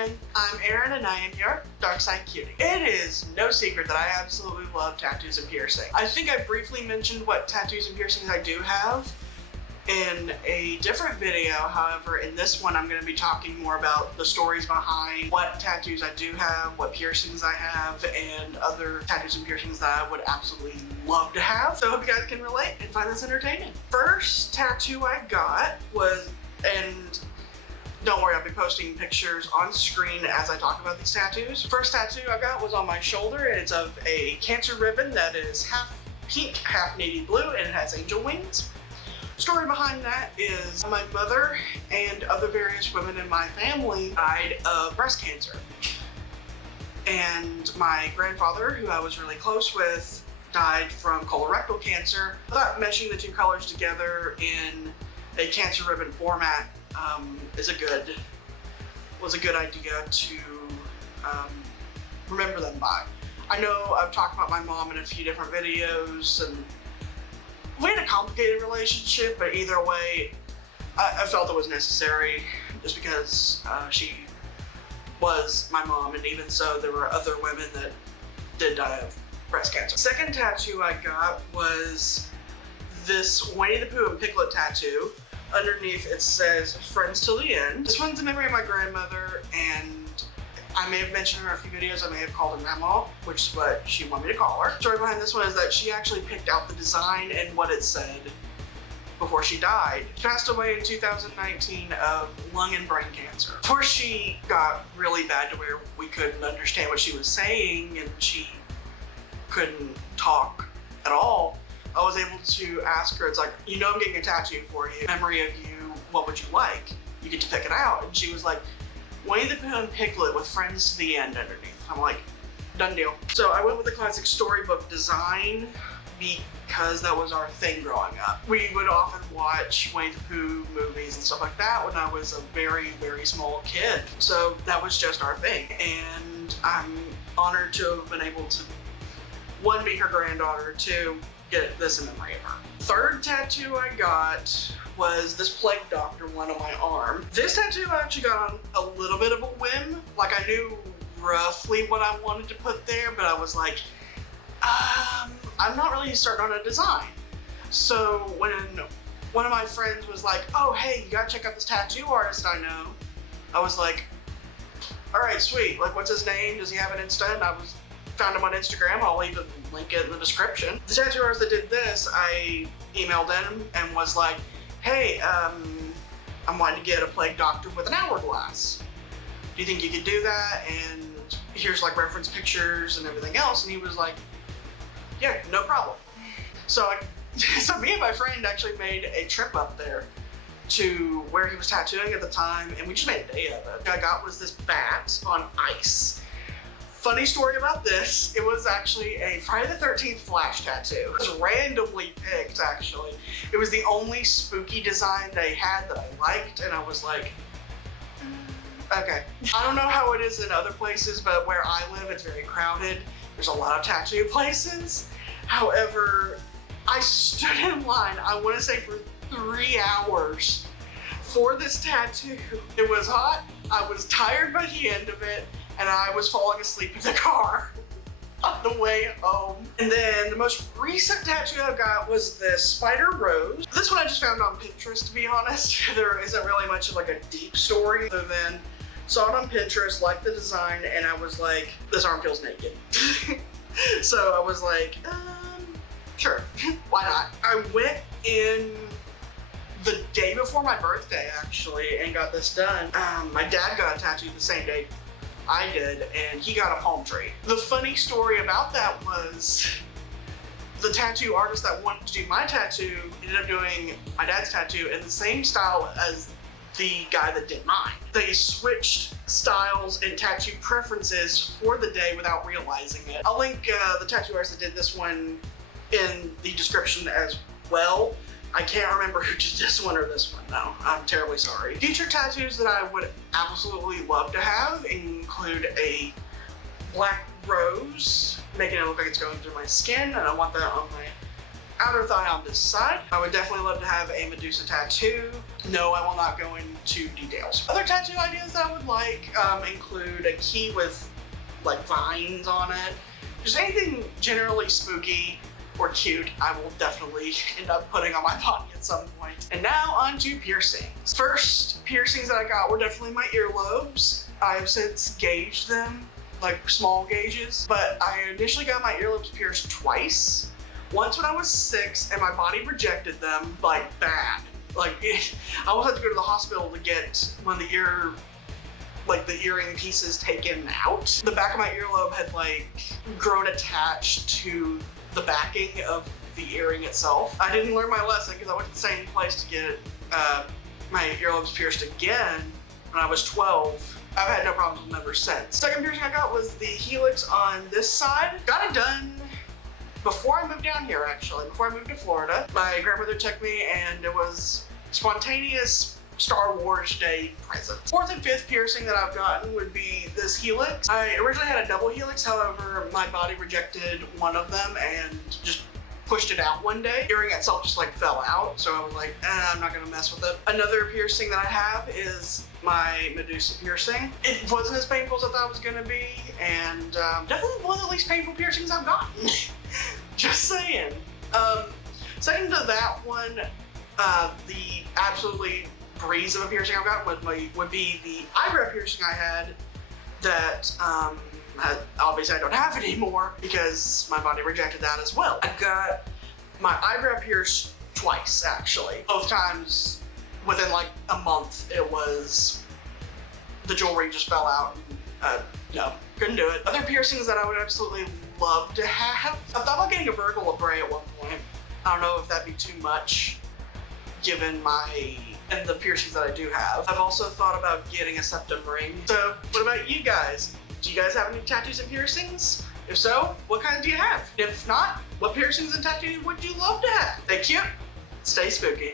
friend. I'm Erin and I am your Dark Side Cutie. It is no secret that I absolutely love tattoos and piercing. I think I briefly mentioned what tattoos and piercings I do have in a different video. However, in this one I'm going to be talking more about the stories behind what tattoos I do have, what piercings I have, and other tattoos and piercings that I would absolutely love to have. So I hope you guys can relate and find this entertaining. First tattoo I got was, and don't worry, I'll be posting pictures on screen as I talk about these tattoos. First tattoo I got was on my shoulder, and it's of a cancer ribbon that is half pink, half navy blue, and it has angel wings. Story behind that is my mother and other various women in my family died of breast cancer. And my grandfather, who I was really close with, died from colorectal cancer. I thought meshing the two colors together in a cancer ribbon format was a good idea to remember them by. I know I've talked about my mom in a few different videos, and we had a complicated relationship, but either way, I felt it was necessary just because she was my mom, and even so, there were other women that did die of breast cancer. Second tattoo I got was this Winnie the Pooh and Piglet tattoo. Underneath it says, "Friends till the end." This one's in memory of my grandmother, and I may have mentioned her in a few videos. I may have called her Grandma, which is what she wanted me to call her. The story behind this one is that she actually picked out the design and what it said before she died. She passed away in 2019 of lung and brain cancer. Before she got really bad to where we couldn't understand what she was saying and she couldn't talk at all, I was able to ask her, it's like, you know I'm getting a tattoo for you. In memory of you, what would you like? You get to pick it out. And she was like, Winnie the Pooh and Piglet with friends to the end underneath. I'm like, done deal. So I went with the classic storybook design because that was our thing growing up. We would often watch Winnie the Pooh movies and stuff like that when I was a very, very small kid. So that was just our thing. And I'm honored to have been able to, one, be her granddaughter, two, get this in memory of her. Third tattoo I got was this plague doctor one on my arm. This tattoo I actually got on a little bit of a whim. Like, I knew roughly what I wanted to put there, but I was like, I'm not really starting on a design. So when one of my friends was like, oh, hey, you gotta check out this tattoo artist I know, I was like, all right, sweet. Like, what's his name? Does he have an Insta? And I found him on Instagram. I'll even link it in the description. The tattoo artist that did this, I emailed him and was like, hey, I'm wanting to get a plague doctor with an hourglass. Do you think you could do that? And here's like reference pictures and everything else. And he was like, yeah, no problem. So me and my friend actually made a trip up there to where he was tattooing at the time, and we just made a day of it. What I got was this bat on ice. Funny story about this, it was actually a Friday the 13th flash tattoo. It was randomly picked, actually. It was the only spooky design they had that I liked, and I was like, okay. I don't know how it is in other places, but where I live, it's very crowded. There's a lot of tattoo places. However, I stood in line, I want to say for 3 hours for this tattoo. It was hot, I was tired by the end of it, and I was falling asleep in the car on the way home. And then the most recent tattoo I got was this spider rose. This one I just found on Pinterest, to be honest. There isn't really much of like a deep story other than saw it on Pinterest, liked the design, and I was like, this arm feels naked. So I was like, sure, why not? I went in the day before my birthday, actually, and got this done. My dad got a tattoo the same day I did, and he got a palm tree. The funny story about that was the tattoo artist that wanted to do my tattoo ended up doing my dad's tattoo in the same style as the guy that did mine. They switched styles and tattoo preferences for the day without realizing it. I'll link the tattoo artist that did this one in the description as well. I can't remember who did this one or this one, no. I'm terribly sorry. Future tattoos that I would absolutely love to have include a black rose, making it look like it's going through my skin, and I want that on my outer thigh on this side. I would definitely love to have a Medusa tattoo. No, I will not go into details. Other tattoo ideas that I would like include a key with like vines on it. Just anything generally spooky or cute, I will definitely end up putting on my body at some point. And now on to piercings. First piercings that I got were definitely my earlobes. I've since gauged them, like small gauges, but I initially got my earlobes pierced twice. Once when I was 6 and my body rejected them like bad. Like I almost had to go to the hospital to get one of the earring pieces taken out. The back of my earlobe had like grown attached to the backing of the earring itself. I didn't learn my lesson because I went to the same place to get my earlobes pierced again when I was 12. I've had no problems with them ever since. Second piercing I got was the helix on this side. Got it done before I moved down here, actually. Before I moved to Florida. My grandmother took me and it was spontaneous Star Wars Day present. Fourth and fifth piercing that I've gotten would be this helix. I originally had a double helix, however, my body rejected one of them and just pushed it out one day. The earring itself just like fell out, so I was like, I'm not gonna mess with it. Another piercing that I have is my Medusa piercing. It wasn't as painful as I thought it was gonna be, and definitely one of the least painful piercings I've gotten. Just saying. Second to that one, the absolutely breeze of a piercing I've got would be the eyebrow piercing I had that obviously I don't have anymore because my body rejected that as well. I got my eyebrow pierced twice actually. Both times within like a month it was, the jewelry just fell out and no, couldn't do it. Other piercings that I would absolutely love to have. I thought about getting a Virgo Labrae at one point. I don't know if that'd be too much given and the piercings that I do have. I've also thought about getting a septum ring. So what about you guys? Do you guys have any tattoos and piercings? If so, what kind do you have? If not, what piercings and tattoos would you love to have? Stay cute, stay spooky.